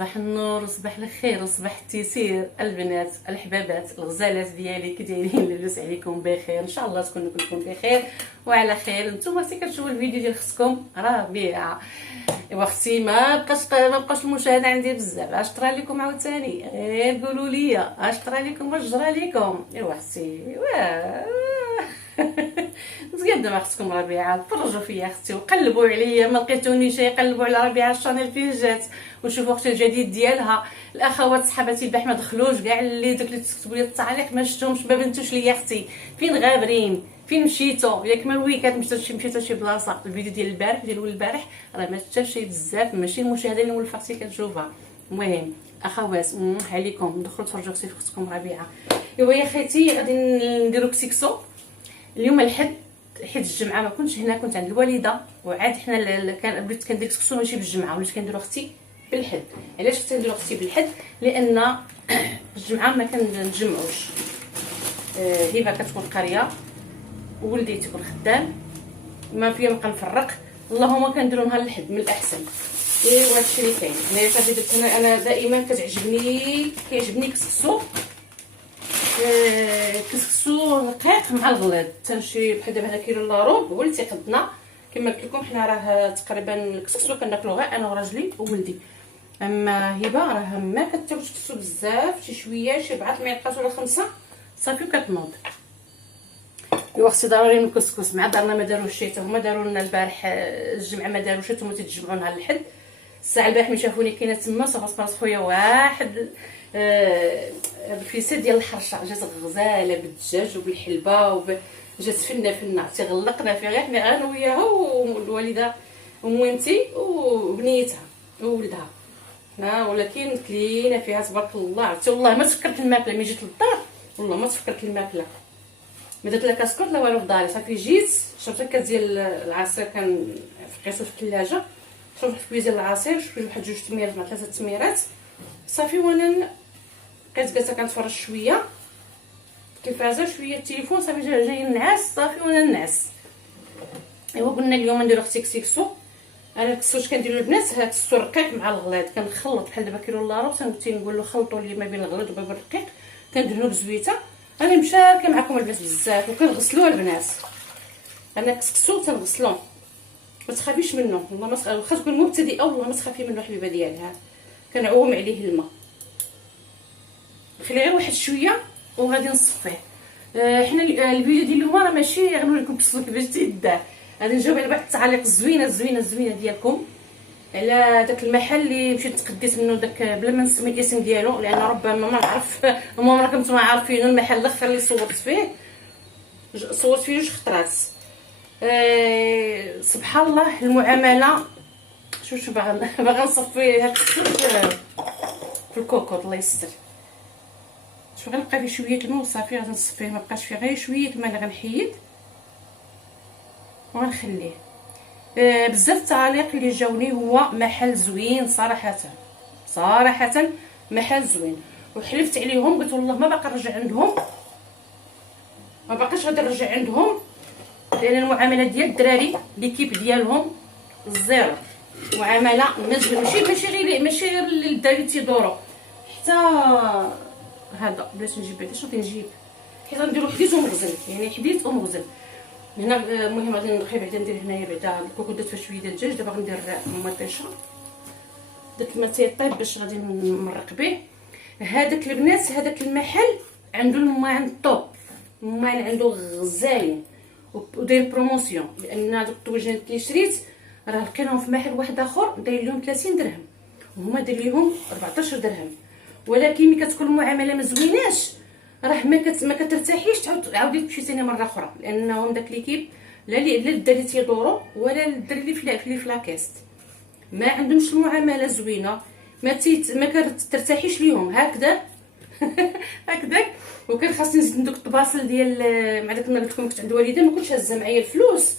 صباح النور وصباح الخير وصباح التيسير البنات الحبابات الغزالات ديالي، كي دايرين؟ لاباس عليكم بخير؟ ان شاء الله تكونوا كلكم بخير وعلى خير. نتوما سي كتشوفوا الفيديو ديال خصكم ربيعه. ايوا اختي ما بقاش المشاهده عندي بزاف، اش طرا لكم عاوتاني؟ غير قولوا لي اش طرا لكم واش جرى لكم. ايوا اختي مزيان دابا خصكم ربيعه تفرجوا فيا اختي وقلبوا عليا، ما لقيتونيش يقلبوا على ربيعه الشانيل فين جات وشوفوا اختي الجديد ديالها. الاخوات صحباتي البارح ما دخلوش كاع اللي دوك اللي تكتبوا لي التعليق ما شفتهمش، ما بنتوش ليا اختي فين غابرين، فين مشيتوا؟ ياك ما الويكات مشيتو شي بلاصه. الفيديو ديال البارح ديال البارح راه ما شفتش شي بزاف، ماشي المشاهده اللي ولفتي كنشوفها. المهم اخوات عليكم دخلوا تفرجوا في اختكم ربيعه. ايوا يا خيتي غادي نديرو كسكسو اليوم الحد، حيت الجمعه ما كنتش هنا، كنت عند الوالده. وعاد حنا بديت كندير كسكسو ماشي بالجمعه، وليت كنديرو اختي بالحد. علاش كنت نديرو اختي بالحد؟ لان الجمعه ما كنجمعوش، هبه كتكون قريه وولدي تيكون خدام، ما فيا نبقى نفرق. اللهم كنديرو نهار الحد من الاحسن. ايوا هادشي اللي كاين. انايا صافي درت انا دائما كيعجبني كسكسو، كسكسو رقيق مع الغلاظ. تنشري بحال دابا هنا كيلو الا ربع هو اللي تيقدنا. كما قلت لكم حنا راه تقريبا الكسكسو كناكلو غير انا وراجلي وولدي. اما هبه راه ما كتاكلش كسكسو بزاف، شي شويه، شي 4 معلقات ولا 5 صافي وكتنوض. ايوا اختي ضروري من الكسكس مع دارنا ما داروش شي، حتى هما داروا لنا البارح الجمعه ما داروش، حتى هما تيتجمعوا نهار الحد. الساعه البارح ملي شافوني كاينه تما صافي خويا واحد الفيسه ديال الحرشه جات غزاله بالدجاج وبالحلبه جات فنه تيغلقنا فيها غير حنا انا وياها والوالده وموينتي وبنيتها وولدها. ولكن كلينا فيها تبارك الله. عرفتي والله ما تفكرت الماكله ملي جيت للدار، والله ما تفكرت الماكله، ما درت لا كاسكوط لا والو في داري. صافي جيت شربت هكا ديال العصير، كان فقيتو في الثلاجه، شربت شويه ديال العصير، شويه واحد 2 تميرات مع 3 تميرات صافي. وانا بقيت جالسه كنتفرج شويه التلفازه، شويه التليفون، صافي جاي النعاس صافي وانا نعس. ايوا قلنا اليوم نديرو اختي كسكسو. انا الكسكسو كنديرو البنات هاد الكسكسو رقيق مع الغلاظ، كنخلط بحال دابا كيلو الا ربع، تنقول له خلطوا لي ما بين الغلاظ وما بين الرقيق، كندهنو بزويته. انا مشاركه معكم البنات بزاف، وكنغسلوه البنات. انا الكسكسو تنغسلوه ما تخافيش منه، والله ما تخافي، واخا تكون مبتدئه والله ما تخافي منه حبيبه ديالها. كنعوم عليه الماء، خليه غير واحد شويه وغادي نصفيه. حنا الفيديو ديال اليوم راه ماشي غنوريكم السلوك باش تيدار، غادي نجاوب على بعض التعاليق الزوينه ديالكم على داك المحل اللي مشيت تقديت منه داك بلا ما نسمي الاسم ديالو، لان ربما ما نعرف هما راكم نتوما عارفين المحل الاخر اللي صورت فيه جوج خطرات. سبحان الله المعامله. شوف باغا نصفي هاد في الكوكوط الله يستر. شوف غنبقى فيه شويه الماء وصافي غادي نصفيه، ما بقاش فيه غير شويه الماء اللي غنحيد وغنخليه. بزاف التعاليق اللي جاوني، هو محل زوين صراحه محل زوين، وحلفت عليهم قلت والله ما باقا نرجع عندهم، ما باقاش غادي نرجع عندهم، لان المعامله ديال الدراري ليكيب ديالهم زيرو، معامله ماشي غير الدراري تيدوروا، حتى هذا بلاش نجيب بعدا شنو كنجيب، حيت غنديرو حديد ومغزل، يعني حديد ومغزل هنا. المهم غادي نبقى بعدا ندير هنايا بعدا الكوكو، درت فيها شويه ديال الدجاج، دابا غندير مطيشه، درت الماء تيطيب باش غادي نمرق به. هذاك البنات هذاك المحل عنده الماعن الطوب، الماعن عنده غزالين وداير بروموسيون، لان هذوك الطويجات اللي شريت راه لقيناهم في محل واحد اخر داير لهم 30 درهم وهما داير لهم 14 درهم. ولكن ملي كتكون المعامله ما زويناش راه ما كترتاحيش عاودي تمشي ثاني مره اخرى، لانهم داك ليكيب لا الدراري تيدوروا ولا الدراري اللي في لاكاست ما عندهمش المعامله زوينه، ما كترتاحيش ليهم هكذا هكذاك. وكان خاصني نزيد دوك الطباصل ديال مع داك ما قلت لكم كنت عند والدها، ما كنتش هازه معايا الفلوس.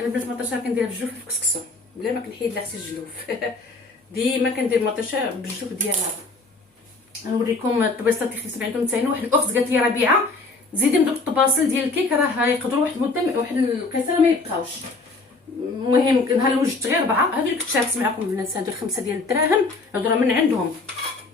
انا بنات مطيشه كندير بالجوف في الكسكسو بلا ما كنحيد لها حتى الجلوف ديما كندير مطيشه بالجوف ديالها. نوريكم الطبيصات اللي خديت عندهم ثاني. واحد الاخت قالت لي ربيعه زيدي من دوك الطباصل ديال الكيك راه يقدروا واحد المده واحد القيصره ما يبقاوش، المهم نهار اللي وجدت غير 4 هادو اللي كنت شاركت معكم البنات، هادو 5 ديال الدراهم، هادو راه من عندهم.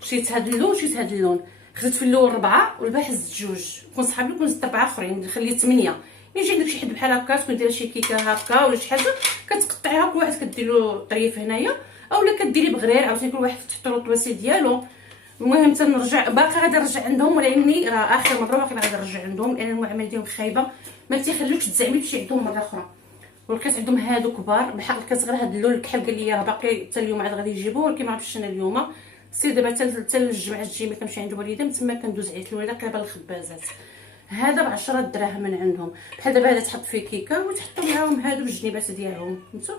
شريت هاد اللون شريت هاد اللون، خديت في الاول 4 والباقي زدت 2، كون صحابي كون زدت 4 اخرين خليت 8. يجي عندك شي حد بحال هكا تكون دايره شي كيكه هكا ولا شي حاجه كتقطعيها، كل واحد كدير له طريف هنايا اولا كديري بغرير عاوتاني كل واحد تحط له الطواسي ديالو. المهم تنرجع باقي غادي نرجع عندهم، ولاني راه اخر مره باقي غادي نرجع عندهم لان المعامله ديالهم خايبه ما تيخليوكش تزعمي تمشي عندهم مره اخرى. ولقيت عندهم هادو كبار بحال لقيت غير هاد اللون الكحل قال لي راه باقي حتى اليوم عاد غادي يجيبوه، ولكن ما عرفتش انا اليوم. سير دابا حتى الجمعه الجايه كنمشي عند والديا من تما كندوز عيط الوالده قريبه للخبازات. هذا ب10 دراهم من عندهم، بحال دابا هذا تحط فيه كيكه وتحطوا معاهم هادو بالجنيبات ديالهم فهمتوا،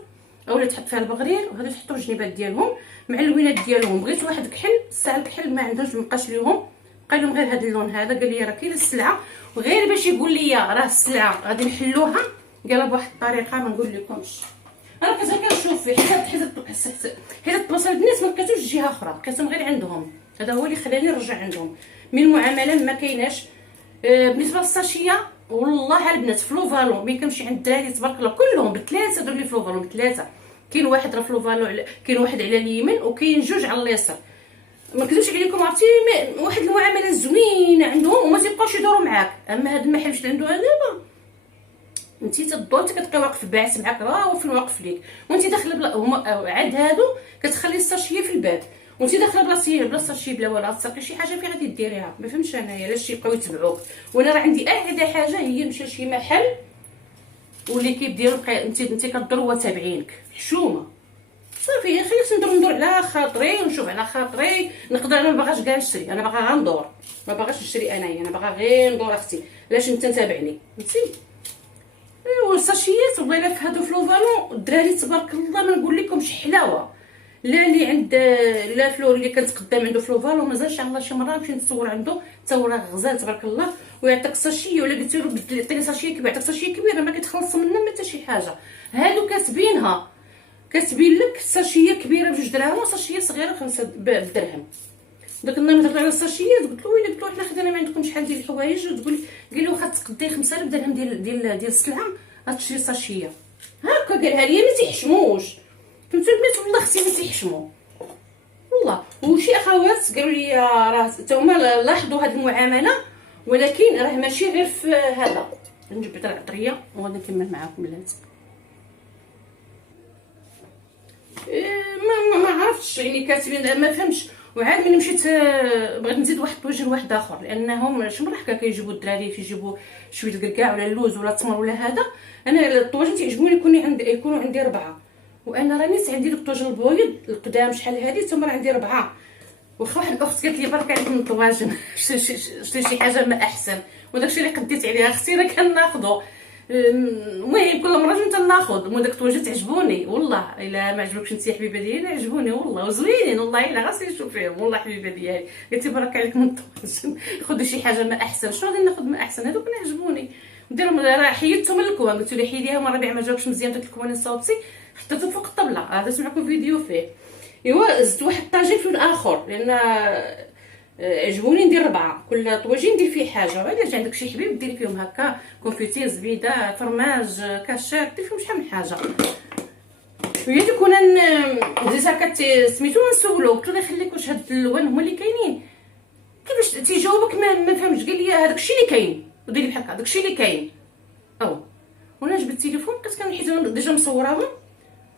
اولا تحط فيها البغرير وهادو تحطوا الجنيبات ديالهم مع الوينات ديالهم. بغيت واحد الكحل الساعه الكحل ما عندهمش، مابقاش ليهم، بقى لهم غير هذا اللون هذا. قال لي راه كاينه السلعه وغير باش يقول لي راه السلعه غادي نحلوها، قالها بواحد الطريقه ما نقول لكمش. انا كنشوف فيه حيت البلاصه البنات ما لقيتوش جهه اخرى، لقيتهم غير عندهم. هذا هو اللي خلاني نرجع عندهم. من المعامله ما كايناش. بالنسبه للساشيه والله البنات فلوفالو ملي كنمشي عند الدراري تبارك الله كلهم بثلاثه دول لي فلوفالو بثلاثه. كاين واحد راه فلوفالو، كاين واحد على اليمين وكاين 2 على اليسار. ما نكذبش عليكم عرفتي واحد المعامله زوينه عندهم وما تيبقاوش يدوروا معاك. اما هذا المحل اللي عنده هذا انت تدور كتبقى واقف باعث معاك راه فين واقف ليك، وانت داخله بلا هما عاد هادو كتخلي الساشيه في الباب وانت داخله بلا ساشيه بلا ولا تساقي شي حاجه فين غادي ديريها. ما فهمتش انايا علاش يبقاو يتبعوك. وانا راه عندي احدى حاجه هي نمشي لشي محل والليكيب ديالو انت كدور هو تابعينك حشومه صافي. خليك ندور على خاطري ونشوف على خاطري. نقدر انا ما باغاش كاع نشري، انا باغا غير ندور، ما باغاش نشري انايا، انا باغا غير ندور اختي. علاش انت تابعني فهمتي. ايوا الساشيات والله الا في هادو فلوفالو الدراري تبارك الله ما نقول لكمش حلاوه. لا اللي عند لا فلور اللي كانت قدام عنده فلوفالو مازالش الله شي مره نمشي نتصور عنده حتى هو راه غزال تبارك الله ويعطيك ساشيه، ولا قلت له بدل لي عطيني ساشيه كبيره يعطيك ساشيه كبيره ما كتخلص منها حتى شي حاجه. هادو كاتبين لك ساشيه كبيره ب2 دراهم وساشيه صغيره 5 بدرهم. داك النهار هضرت على الساشيات قلت له ويلي، قلت له حنا خدينا ما عندكم شحال ديال الحوايج وتقول قال لي واخا تقدي 5000 درهم ديال السلعه غتشري ساشيه هكا. قالها لي ما تيحشموش فهمتوا البنات والله اختي ما تيحشموا والله. وشي اخوات قالوا لي راه حتى هما لاحظوا هذه المعامله، ولكن راه ماشي غير في هذا. نجبد العطريه وغادي نكمل معاكم بلاتي. ما عرفتش يعني كاتبين ما فهمتش. وعاد ملي مشيت بغيت نزيد واحد الطويجين واحد اخر، لانهم شي مره هكا كيجيبوا الدراري كيجيبوا شويه الكركاع ولا اللوز ولا التمر ولا هذا. انا الطويجين تيعجبوني يكونوا عندي 4، وانا راني عندي دوك الطويجين البويض القدام شحال هادي ثم عندي 4. واخا واحد الاخت قالت لي برك عليك من الطواجن شتي شي حاجه ما احسن، وداكشي اللي قديت عليها اختي راه كناخذو. المهم كل مره نتا ناخذ وداك الطواجن تعجبوني والله. الا ما عجبوكش انت يا حبيبه ديالي عجبوني والله وزوينين والله الا غاسي نشوف فيهم والله حبيبه ديالي. قلتي برك عليك من الطواجن خذي شي حاجه ما احسن. شنو غادي ناخذ ما احسن؟ هذوك اللي عجبوني نديرهم. راه حيدتهم من الكوان قلت له حيديهم الربيع ما جاوبش مزيان داك الكوان صوبتي حطيته فوق الطبله. هذا سمعكم فيديو فيه. ايوا زدت واحد الطاجين في الاخر لان عجبوني ندير 4 كل طواجين ندير فيه حاجه. وعلاش عندك شي حبيب ديري فيهم هكا كونفيتير زبيده فرماج كاشير دير فيهم شحال من حاجه. ويا تكون بديت هكا سميتو نسولو قلت له يخليك واش هاد الالوان هما اللي كاينين كيفاش تيجاوبك ما فهمتش. قال لي هذاك الشيء اللي كاين وديري بحال هكا داك الشيء اللي كاين. وانا جبت التليفون بقيت كنحيد ديجا مصوراهم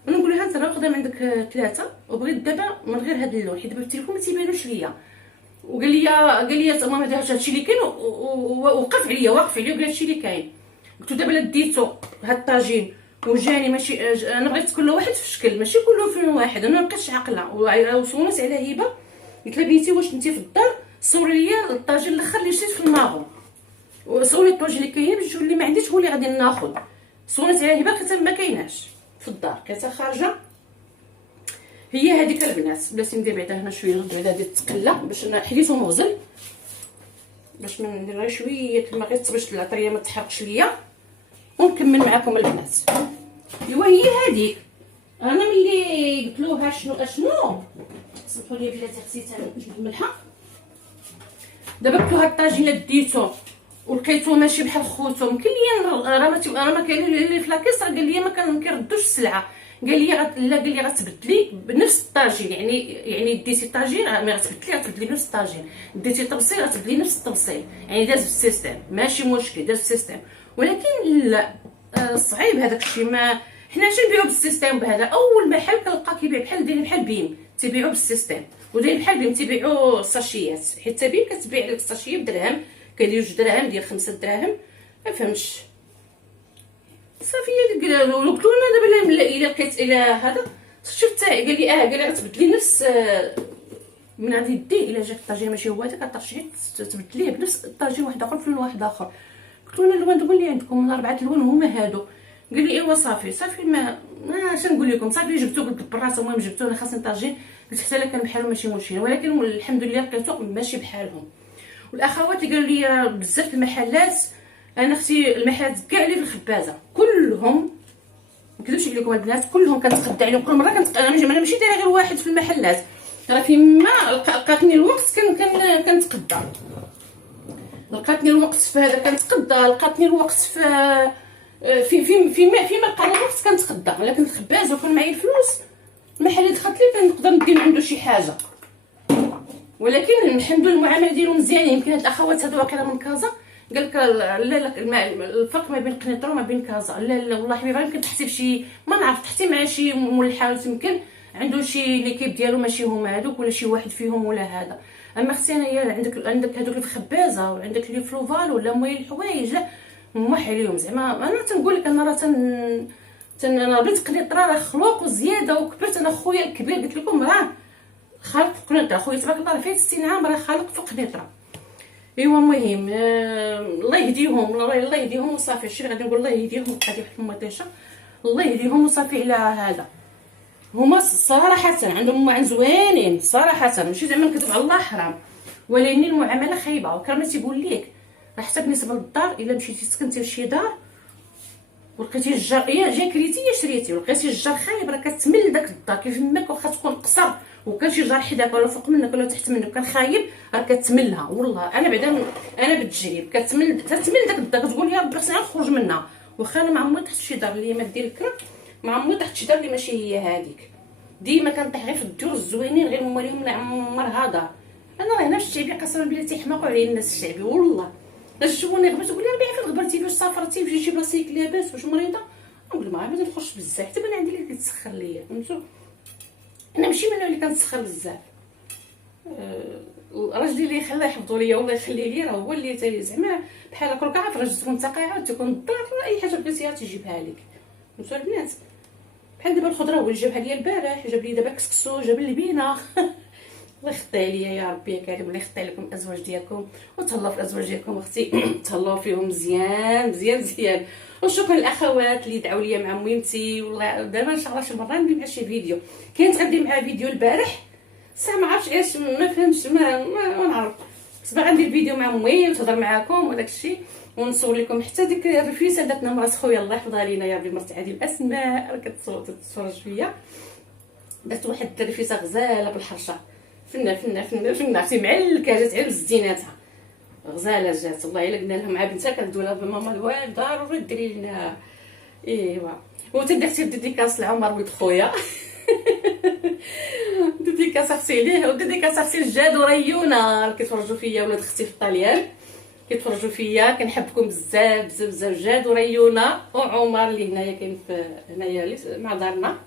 ونقول لها انت راه خدام عندك 3 وبغيت دابا من غير هذا اللون حيت دابا في التليفون ما تيبانوش ليا. وقال لي ماما هادشي اللي كاين ووقف عليا واقف عليا وقال هادشي اللي كاين. قلت له دابا لا ديتو هاد الطاجين وجاني ماشي انا بغيت كل واحد في شكل ماشي كلهم في واحد. انا ما بقيتش عاقله وصونت على هبه قلت لها بنتي واش انت في الدار صوري لي الطاجين الاخر اللي شريت في الماغو وصوري الطاجين اللي كاين باش اللي ما عنديش هو اللي غادي ناخذ. صونت على هبه قلت ما كايناش في الدار كانت خارجه هي هذيك البنات. بلاتي ندير بعدا هنا شويه بعدا هذه تقله باش انا حيديتو مغزل باش ما ندير غير شويه كما غير باش العطريه ما تحرقش ليا ونكمل معكم البنات. ايوا هي هذيك انا ملي قلت له شنو سمحوا لي بلاتي اختي نجبد الملحه. دابا قلت له هاد الطاجين ديتو ولقيتو ماشي بحال خوتهم. كاين راه ما كاين اللي في لاكيس راه قال لي ما كيردوش السلعه. قال لي لا، قال لي غتبدلي بنفس الطاجين، يعني ديتي طاجين ما غتبدلي بنفس الطاجين، ديتي طبسيل غتبدلي نفس الطبسيل، يعني داز بالسيستم ماشي مشكل، داز بالسيستم. ولكن لا، صعيب هذاك الشيء. ما حنا اش نبيعو بالسيستم بهذا؟ اول محل كنلقى كيبيع بحال بيم تيبيعو بالسيستم، وداير بحال بيم تيبيعو ساشيات، حيت بيم كتبيع لك الساشيه بدرهم، كيدير 2 دراهم ديال 5 دراهم. ما فهمتش صافي. قلت له انا دابا الا لقيت الى هذا شفت، قال لي غتبدلي نفس من عند يديه. الا جاك الطاجين ماشي هو هذاك غترجعي تبدليه بنفس الطاجين واحد اخر في لون واحد اخر. قلت له انا الالوان دابا اللي عندكم من 4 الوان هما هادو. قال لي ايوا صافي ما اش نقول لكم، صافي جبتو قلت براسو. المهم جبتو، انا خاصني طاجين، قلت حتى الا كان بحالهم ماشي مشكل، ولكن الحمد لله لقيتو ماشي بحالهم. والاخوات اللي قالوا لي بزاف المحلات، انا اختي المحلات كاع اللي في الخبازه كلهم، ما نكذبش عليكم البنات، كلهم كنتخدع عليهم كل مره. انا ماشي دايره غير واحد في المحلات، راه فيما لقاتني الوقت كنتقدى، لقاتني الوقت في هذا كنتقدى، لقاتني الوقت فيما لقى الوقت كنتقدى. ولكن الخباز وكون معايا الفلوس، المحل اللي دخلت ليه كنقدر ندير عنده شي حاجه. ولكن الحمد لله المعامله ديالهم مزيانه. يمكن هاد الاخوات هادو واقيلا من كازا، قال لك لا الفرق ما بين قنيطره وما بين كازا. لا والله حبيبه، يمكن تحتي بشي ما نعرف، تحتي مع شي ملحه، يمكن عنده شي ليكيب ديالو ماشي هما هادوك، ولا شي واحد فيهم ولا هذا. اما اختي انايا عندك هادوك اللي في الخبازه، وعندك اللي في لوفال ولا مويل الحوايج، لا موحي عليهم زعما. انا تنقول لك انا راه انا بنت قنيطره راه خلوق وزياده، وكبرت انا خويا الكبير قلت لكم راه خالق في قنيطره، خويا تبارك الله فيه 60 عام راه خالق في قنيطره. ايوا المهم الله يهديهم، الله يهديهم وصافي. الشيء اللي غادي نقول الله يهديهم، غادي واحد المطيشه الله يهديهم وصافي. على هذا هما صراحه عندهم معن زوينين صراحه، ماشي زعما نكذب على الله حرام، ولكن المعامله خايبه. وكرا تيقول لك راه حتى بالنسبه للدار، الا مشيتي سكنتي في شي دار ولقيتي الجار جا كريتي شريتي، ولقيتي الجار خايب، راه كتمل داك الدار كيف ماك، واخا تكون قصر وكان شي جار حداك ولا فوق منك ولا تحت منك كان خايب، راه كتملها. والله انا بعدا انا بالتجريب كتمل داك الدار، كتقول يا ربي خصني نخرج منها. واخا انا ما عمري طحت شي دار اللي ما دير الكرا، ما عمري طحت شي دار اللي ماشي هي هذيك. ديما كنطيح غير في الديور الزوينين غير مالهم عمرها دار. انا راه هنا في الشعبي قسما بالله تيحماقوا عليا الناس الشعبي. والله تشوفوني غبرت تقول لي ربيعه فين غبرتي، واش سافرتي في شي بلاصه لاباس، واش مريضه؟ نقول ما عاد نخرج بزاف، حتى انا عندي اللي كيتسخر ليا، فهمتوا؟ انا ماشي من اللي كنتسخر بزاف. راجلي اللي خلاه يحفظوا ليا والله يخليه لي، راه هو اللي زعما بحال هكا عارف راجل تكون تقاعد تكون الدار، اي حاجه بغيتيها تيجيبها لك. فهمتوا البنات؟ بحال دابا الخضره هو اللي جابها ليا البارح، جاب لي دابا كسكسو، جاب اللبينه الله يخطي عليا يا ربي يا كريم، الله يخطي عليكم الازواج ديالكم وتهلاو في الازواج ديالكم اختي تهلاو فيهم مزيان مزيان مزيان. وشكرا للاخوات اللي دعوا ليا مع ميمتي. والله دابا ان شاء الله شي مره ندير مع شي فيديو، كانت غندير معها فيديو البارح صح ما عرفتش علاش ما فهمتش ما نعرف، بس باغا ندير فيديو مع امي وتهضر معاكم وداك الشيء، ونصور لكم حتى ديك الرفيسه داتنا مرات خويا الله يحفظها لينا يا ربي، مرت عادل اسماء راه كتتفرج فيا، دات واحد الرفيسه غزاله بالحرشه، فنه عرفتي معلكه، جات على بزيناتها غزاله جات. والله الا قلنا لها مع بنتها كتقول لها ماما الوالد ضروري ديري لنا. ايوا وتدرتي ديديكاس لعمر ولد خويا ديديكاس اختي ليه، وديديكاس اختي الجاد وريونه كيتفرجوا فيا، ولاد اختي في الطاليان كيتفرجوا فيا، كنحبكم بزاف بزاف بزاف. جاد وريونه وعمر اللي هنايا كاين في هنايا مع دارنا.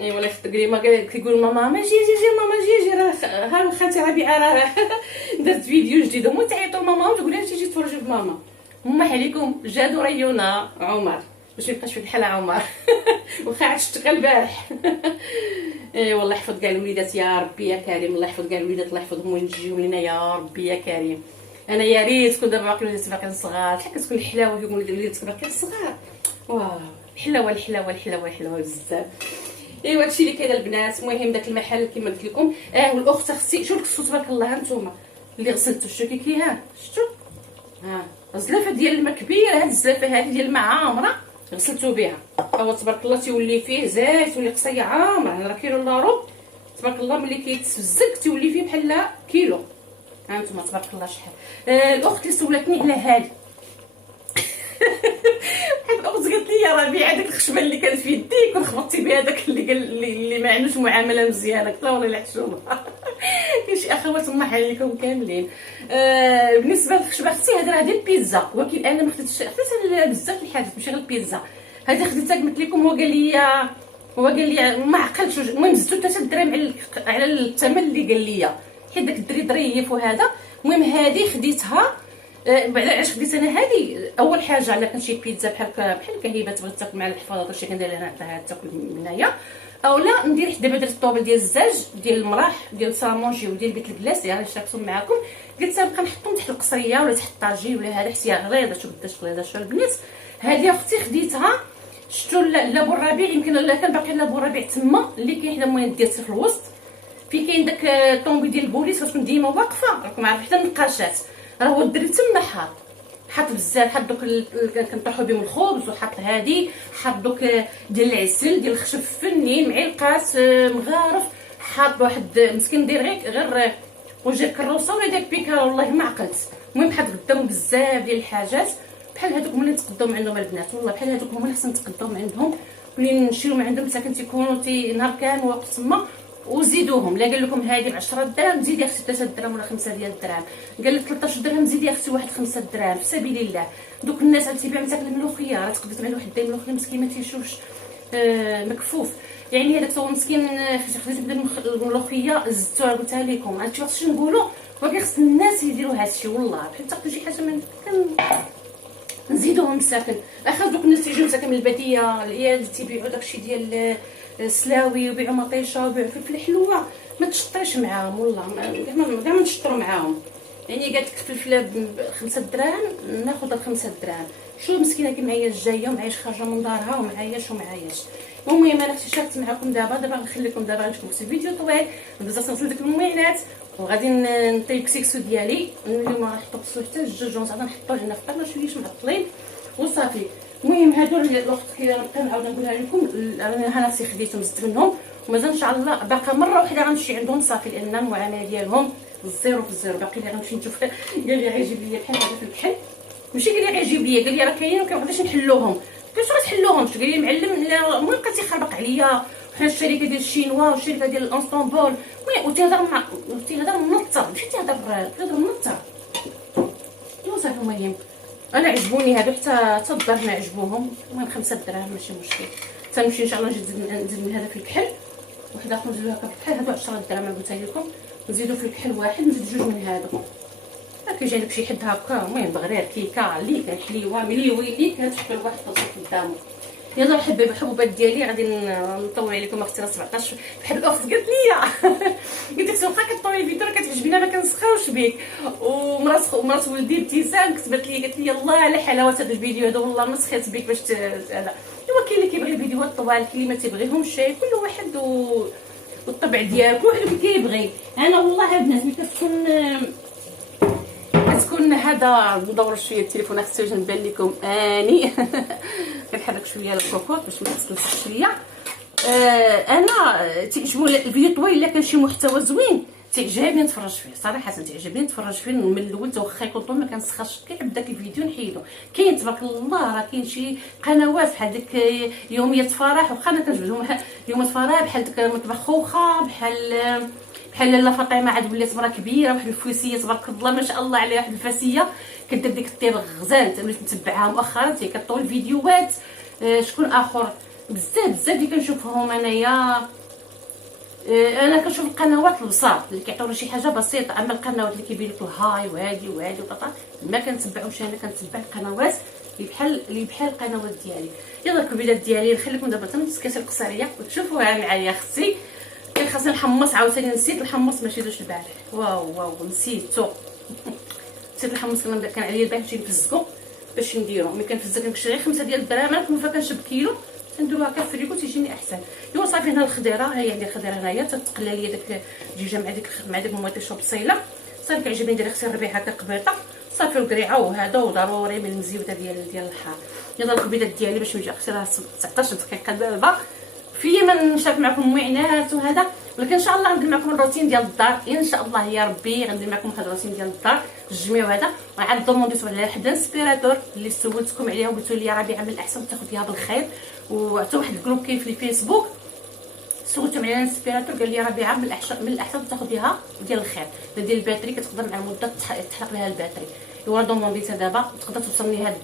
ايوا الله يخطيك لي ما كيقول ماما ما جي ماما جي راه ها خالتي ربيعه راه درت فيديو جديد، هما تعيطوا ماما وتقول لها تيجي تفرجوا بماما. هما عليكم جاد وريونه عمر باش ميبقاش فيك الحال عمر واخا عاد اشتغل البارح ايوا الله يحفظ كاع الوليدات يا ربي يا كريم، الله يحفظ كاع الوليدات، الله يحفظهم وين يجيو لينا يا ربي يا كريم. انا يا ريت كون دابا باقي الوليدات باقيين صغار، شحال كتكون الحلاوه فيكم الوليدات باقيين صغار، واه الحلاوه الحلاوه الحلاوه الحلاوه بزاف. ايوا هادشي اللي كاين البنات. المهم داك المحل كما قلت لكم والاخت اختي شوف الكسكس تبارك الله هانتوما اللي غسلتو، شتو كي كيهان شتو الزلافه ديال الماء كبيره، هاد الزلافه هادي ديال الماء عامره غسلتو بها، هو تبارك الله تيولي فيه زيت تولي قصيه عامره، راه كيلو الا ربع تبارك الله ملي كيتفزك تيولي فيه بحال كيلو هانتوما تبارك الله شحال. الاخت اللي سولتني على هذه واحد الاخت قالت لي يا ربيعه داك الخشبه اللي كانت في يدي كون خبطتي بها داك اللي ما عندوش معامله مزيانه. قلت لها والله لا حشومه كاين شي اخوات الله يحل عليكم كاملين. بالنسبه للخشبه اختي هذه راه ديال البيتزا، ولكن انا ما خديتش بزاف الحاجات ماشي غير البيتزا. هذه خديتها قلت لكم، هو قال لي ما عقلتش. المهم زدتو 3 دراهم على الثمن اللي قال لي، حيت داك الدري ظريف وهذا. المهم هذه خديتها. بعد علاش خديت انا هذه؟ اول حاجه على كان شي بيتزا بحال كهيبه تبغي تاكل مع الحفاضه داكشي كندير لها نعطيها تاكل من هنايا، اولا ندير دابا درت الطوبل ديال الزاج ديال المراح ديال سامونجي وديال بيت الكلاس يعني شاركتهم معكم. قلت نبقى نحطهم تحت القصريه ولا تحت الطاجي ولا هذا حتى غليظه. شوف قداش غليظه شوف البنات. هذه اختي خديتها شفتوا لابو الربيع، يمكن لا كان باقي لابو الربيع تما اللي كاين حدا موين ديال في الوسط، في كاين داك الطوموبيل ديال البوليس كتكون ديما واقفه راكم عارفين حتى النقاشات. راه هو الدري تما حط بزاف، حط دوك كنطيحوا بهم الخبز، وحط هادي، حط دوك ديال العسل ديال الخشب فنين معلقات مغارف، حط واحد مسكين دير غير وجه كروسه ولا داك بيكار والله ما عقلت. المهم حط قدام بزاف ديال الحاجات بحال هذوك هما اللي نتقداو من عندهم البنات، والله بحال هذوك هما اللي خصنا نتقداو من عندهم، ملي نشريو من عندهم ساكن تيكونوا نهار كامل واقف تما. وزيدوهم، لا قال لكم هذه ب 10 دراهم زيدي اختي 3 دراهم ولا 5 ديال الدراهم، قال لك 13 درهم زيدي اختي واحد 5 دراهم في سبيل الله. دوك الناس اللي تيبيعوا تاكل الملوخيه راه تقدر تبيع واحد داير ملوخيه مسكين ما تيشوفش مكفوف، يعني هذاك هو مسكين. خديت الملوخيه زدتوها قلتها لكم هادشي واش نقولوا، ولكن خص الناس يديروا هادشي والله بحال تاخذوا شي حاجه من نزيدوهم مساكن. اخر دوك الناس تيجيو مساكن من الباديه العيال اللي تيبيعوا داكشي ديال السلاوي وبيعوا مطيشه وبيعوا فلفل حلوه، ما تشطريش معاهم والله كاع ما نشطروا معاهم. يعني قالت لك الفلفله ب 5 دراهم ناخذها ب 5 دراهم. شو مسكينه كي معاياش جايه ومعايش خارجه من دارها ومعايش. المهم انا شاركت معكم دابا نخليكم دابا نشوفوا في فيديو طويل بزاف نوصل ديك الموينات، وغادي نطيب كسكسو ديالي. اليوم غنحطو حتى الجوج ونص، غادي نحطو لنا في الطابله شويه معطلين وصافي. المهم هادو الوقت كنعاود نقولها لكم، انا نفسي خديتهم زدت منهم ومازال ان شاء الله باقا مره واحده غنمشي عندهم صافي، لان المعامله ديالهم الزيرو في الزيرو. باقي لي غنمشي نشوف قال لي غيجيب لي بحال هذا في الكحل، ماشي قال لي غيجيب لي، قال لي راه كاينين وكنبغيش نحلوهم. قلت له غتحلوهم؟ قال لي معلم لا. المهم بقى تيخربق عليا حنا الشركه ديال الشينوا والشركه ديال الاسطنبول وتيهضر منطر، ماشي تيهضر منطر وصافي. المهم انا عجبوني هادو حتى الدار ما عجبوهم. المهم 5 دراهم ماشي مشكل. تنمشي ان شاء الله نزيد من هذا في الكحل واحد اخر، نزيدو هكا في الكحل. هادو 10 دراهم قلت لكم، نزيدو في الكحل واحد، نزيد 2 من هادو. كيجي لك شي حد هكا المهم بغرير كيكه اللي كان حليوه مليوي اللي كتشكل واحد تصيف قدامه. يلا الحبوبات ديالي غادي نطول عليكم اختي راه 17 بحال الاخت قالت لي قلت لك سوقا كطوي الفيديو راه كتعجبينا ما كنسخاوش بك. ومرات ولدي ابتسام كتبت لي قالت لي يلاه على حلاوه هذا الفيديو هذا والله ما سخيت بك باش هذا. ايوا كاين اللي كيبغي الفيديوهات الطوال، كاين اللي ما تيبغيهمش، كل واحد والطبع ديالو كل واحد اللي كيبغي. انا والله البنات ملي كتكون هذا ندور شويه التليفون اختي باش نبان لكم اني كنحرك شويه الكوكوط باش ما تسلسش شويه. انا تعجبوني الفيديو طويل الا كان شي محتوى زوين تعجبني نتفرج فيه صراحه، تعجبني نتفرج فيه من الاول واخا يكون طويل ما كنسخاش كيعجب داك الفيديو نحيدو. كاين تبارك الله راه كاين شي قنوات بحال ديك يوميه فرح، واخا انا كنجبدهم يوميه فرح بحال ديك مطبخ خوخه، بحال لاله فاطمه عاد ولات مرا كبيره، واحد الفوسيه تبارك الله ما شاء الله عليها، واحد الفاسيه كدير ديك الطيب غزال وليت نتبعها مؤخرا كطول فيديوهات. شكون اخر بزاف اللي كنشوفهم انايا. انا كنشوف القنوات البساط اللي كيعطيونا شي حاجه بسيطه، اما القنوات اللي كيبين لك الهاي وهادي وطاطا ما كنتبعوش. انا كنتبع القنوات اللي بحال القنوات ديالي. يلا الكبيدات ديالي نخليكم دابا تنسكاسي القصريه وتشوفوها معايا اختي. كان خاصني نحمص عاوتاني نسيت الحمص ما شريتوش البارح. واو نسيتو نسيت الحمص كان عليا البارح نمشي نفزكو باش نديرو. ملي كنفزك كنشري غير 5 ديال الدراهم، انا كنفا كنشرب كيلو نديرو هكا في الفريكو تيجيني احسن. ايوا صافي هنا الخضيره، ها هي عندي الخضيره هنايا تتقلى ليا داك الدجاجه مع داك المطيشه بصيله. صافي كيعجبني ندير اختي الربيع هكا قبيطه صافي وقريعه وهذا وضروري من المزيوده ديال الحار. يلا الكبيدات ديالي باش نجي اختي راه 19 دقيقه دابا في ما نشارك معكم معينات وهذا. ولكن ان شاء الله غندير معكم الروتين ديال الدار ان شاء الله يا ربي. غندير معكم واحد الروتين ديال الدار الجميع هذا. وعاد دومونديتو على واحد الانسبيراتور اللي سولتكم عليها وقلتوا لي ربيعه من الاحسن تاخذيها بالخير، وحتى واحد الجروب كاين في الفيسبوك سولتهم على الانسبيراتور قال لي ربيعه من الاحسن تاخذيها ديال الخير ديال الباتري، كتقدر مع المده تحرق لها الباتري. ايوا دومونديتها دابا تقدر توصلني هاد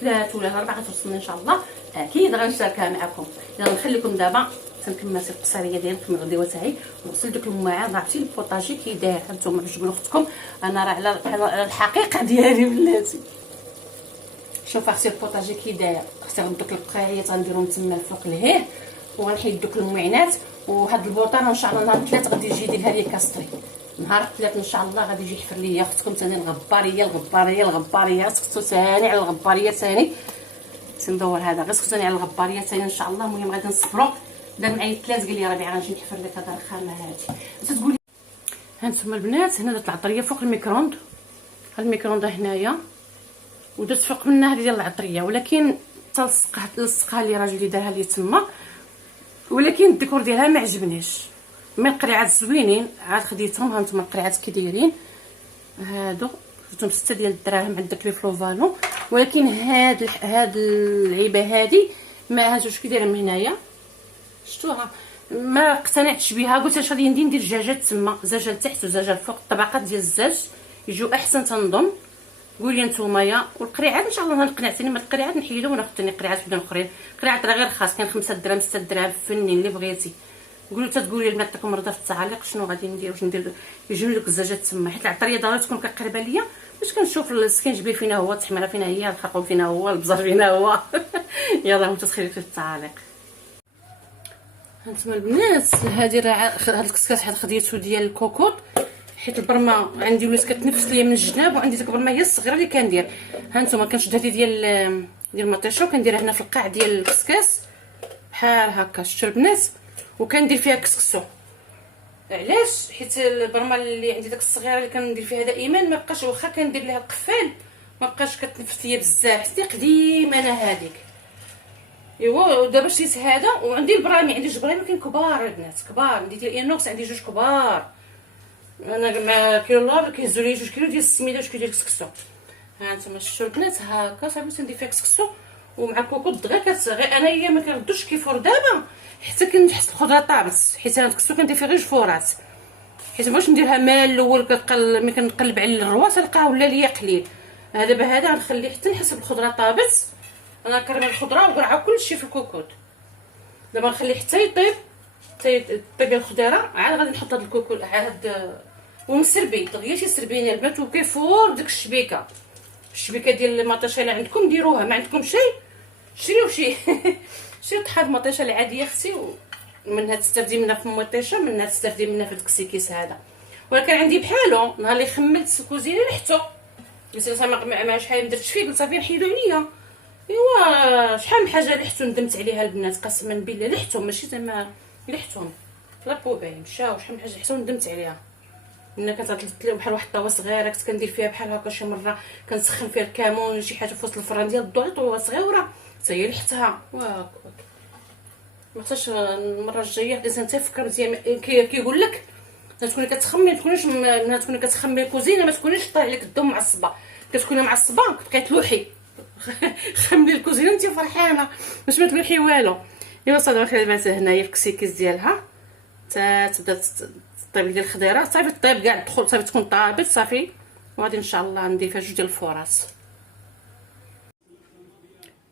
3 ولا 4 توصلني ان شاء الله، اكيد غنشاركها معكم. يلا نخليكم دابا تنكمل هاد القصاريه ديالي من الغديوه تاعي ونغسل دوك المواعين. راه عرفتي البوطاجي كي داير، هانتوما باش تقولوا اختكم انا راه على الحقيقه ديالي بلاتي. شوف اختي البوطاجي كي داير، اختي دوك البقايات غنديرهم تما الفوق لهيه وغنحيد دوك المعينات. وهاد البوطانه ان شاء الله نهار الثلاث غادي يجي يديرها لي كاستري، نهار الثلاث ان شاء الله غادي يجي يحفر ليا اختكم ثاني الغباريه. سقطوا ثاني على الغباريه ثاني تندور هذا غير سقطوني على الغباريه ثاني ان شاء الله. المهم غادي نصبروا. دار معايا الثلاث قال لي ربيعه غنجي نحفر لك هذا الخامه هادي. تتقولي هانتوما البنات هنا درت العطريه فوق الميكروند، الميكروند هنايا ودرت فوق منها هذه ديال العطريه، ولكن لصقها لي راجل اللي دارها لي تما، ولكن الديكور ديالها ما عجبنيش. من القريعات زوينين عاد خديتهم. هانتوما القريعات كي دايرين هادو خديتهم 6 ديال الدراهم عند داك لي فلوفالو، ولكن هاد العيبه هادي ما هانتوش كي دايره من هنايا شفتوها ما اقتنعتش بها. قلت اش غادي ندير زجاجات تما، زجاجه لتحت وزجاجه الفوق، الطبقات ديال الزاج يجيو احسن تنظن. قولي نتوما يا. والقريعات ان شاء الله نقنعتني من القريعات نحيدهم وناخذ ثاني قريعات بدون اخرين. قريعات راه غير خاص كاين 5 دراهم 6 دراهم فنين اللي بغيتي. قولوا تتقولي البنات يعطيكم رضا في التعاليق شنو غادي ندير، واش ندير يجيو لك الزجاجات تما، حيت العطريه ضروري تكون قريبه ليا باش كنشوف السكينجبير فينا هو، التحميره فينا هي، الخرقوم فينا هو، البزار فينا هو. يلا نتا تخليك في التعاليق. هانتوما البنات هادي راه هاد الكسكاس حيت خديتو ديال الكوكوط، حيت البرمه عندي ولات كتنفس ليا من الجناب، وعندي ديك البرمه هي الصغيره اللي كندير. هانتوما كنشد هذه ديال المطيشه وكنديرها هنا في القاع ديال الكسكاس بحال هكا شفتوا البنات، وكندير فيها كسكسو. علاش؟ حيت البرمه اللي عندي داك الصغيره اللي كندير فيها دائما ما بقاش، واخا كندير ليها القفال ما بقاش كتنفس ليا بزاف، حتى قديمه انا هذيك. ايوا دابا شريت هذا وعندي البرامي، عندي جوج برامي ولكن كبار البنات كبار، عندي ديال انوكس عندي جوج كبار. انا مع كيلو لابر كيهزوا لي 2 كيلو ديال السميده و2 كيلو ديال الكسكسو. ها انتما شفتوا البنات هكا صافي ندير فيها كسكسو ومع الكوكوط دغيا غير انايا ما كنردوش كيفور دابا حتى كنحس الخضره طابت، حيت انا الكسكسو كندير فيه غير جفورات، حيت مابغيتش نديرها مال الاول ملي كنقلب على الرواس نلقاه ولا ليا قليل. دابا هذا غنخليه حتى نحس بالخضره طابت. انا كرمل الخضره وقرعه كلشي في الكوكوط. دابا نخليه حتى يطيب طيب الخضره، عاد غادي نحط هاد الكوكوط عاد ونسربي دغيا شي سربينه البنات وكيفور ديك الشبيكه ديال المطيشه اللي عندكم ديروها، ما عندكم شي شريو شي طحاد مطيشه العاديه اختي، منها تستافدي منها في المطيشه، منها تستافدي منها في داك السيكيس هذا. ولكن عندي بحالو نهار اللي خملت الكوزينه ريحتو قلت ما شحال ما درتش فيه، قلت صافي نحيدو عليا. ايوا شحال من حاجه ريحتو ندمت عليها البنات قسما بالله، ريحتهم ماشي زعما ريحتهم لا بوباي مشاو، شحال من حاجه حتى ندمت عليها. ملي كتعطل بحال واحد الطاوه صغيره كنت كندير فيها بحال هكا شي مره كنسخن فيها الكمون شي حاجه في وسط الفران ديال الضوء، طاوه صغيره حتى هي ريحتها ما خصهاش. المره الجايه الانسان تيفكر مزيان، كيقول لك تكوني كتخمي ما تكونيش ملي تكوني كتخمي الكوزينه ما تكونيش طالع لك الدم معصبه، كتكوني معصبه كتبقاي تلوحي. خملي الكوزينه انت فرحانه باش ما تلوحي والو. ايوا صافي دابا البنات هنايا في الكسيكيس ديالها تبدا طيب ديال الخضيره صافي طيب كاع تدخل صافي تكون طابت صافي، وغادي ان شاء الله ندير فيها 2 ديال الفرات.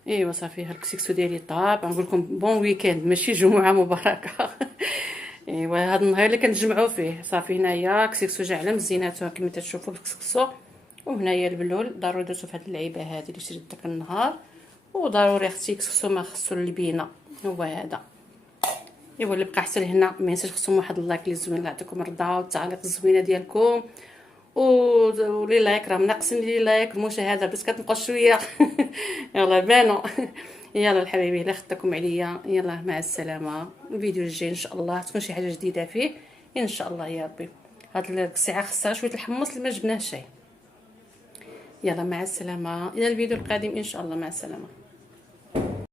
ايوا صافي ها الكسكسو ديالي طاب، نقول لكم بون ويكاند ماشي جمعه مباركه. ايوا هذا النهار اللي كنتجمعوا فيه صافي. هنايا كسكسو جا على مزيناتو كما تشوفوا الكسكسو، وهنايا البلول ضروري درتو في هذه اللعيبه هذه اللي شريت داك النهار، وضروري اختي كسكسو ما خصو البينه هو هذا. ايوا اللي بقى حتى لهنا ما ينساش خصكم واحد اللايك اللي زوين، الله يعطيكم الرضا والتعاليق الزوينه ديالكم، ولي لايك راه ناقصين لي لايك المشاهده بس كتنقص شويه. يلا بانوا. يلا الحبايبي الا خدتكم عليا يلا مع السلامه. الفيديو الجاي ان شاء الله تكون شي حاجه جديده فيه ان شاء الله يا ربي. هاد الساعه خصها شويه الحمص اللي ما جبناه شي. يلا مع السلامه الى الفيديو القادم ان شاء الله، مع السلامه.